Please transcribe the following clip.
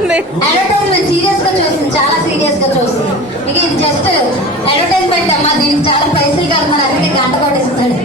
Advertisement serious గా చూస్తుంది, చాలా సీరియస్ గా చూస్తుంది. ఇక ఇది జస్ట్ అడ్వర్టైజ్మెంట్ అమ్మా, దీనికి చాలా పైసలు కాదు, మన అందుకే గంట కూడా ఇస్తాడు.